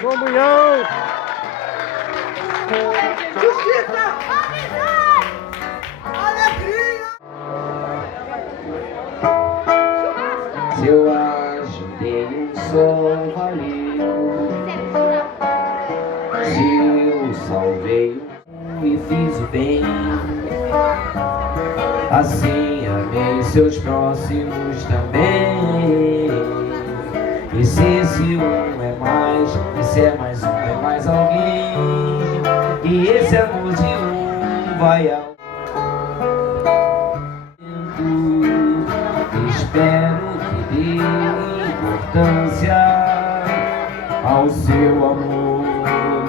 Comunhão! Justiça! Alegria! Se eu ajudei um sol, valeu. Se eu salvei um e fiz o bem, assim amei seus próximos também. E se esse um é mais, esse é mais um, é mais alguém. E esse amor de um vai ao espero que dê importância ao seu amor,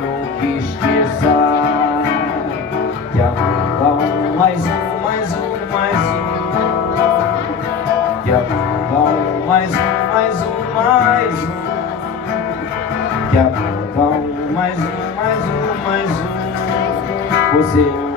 não quis dizer que amava um, mais um, mais um, mais um, que amava um, mais um, mais um, mais um, que amava um, mais um, mais um, mais um, você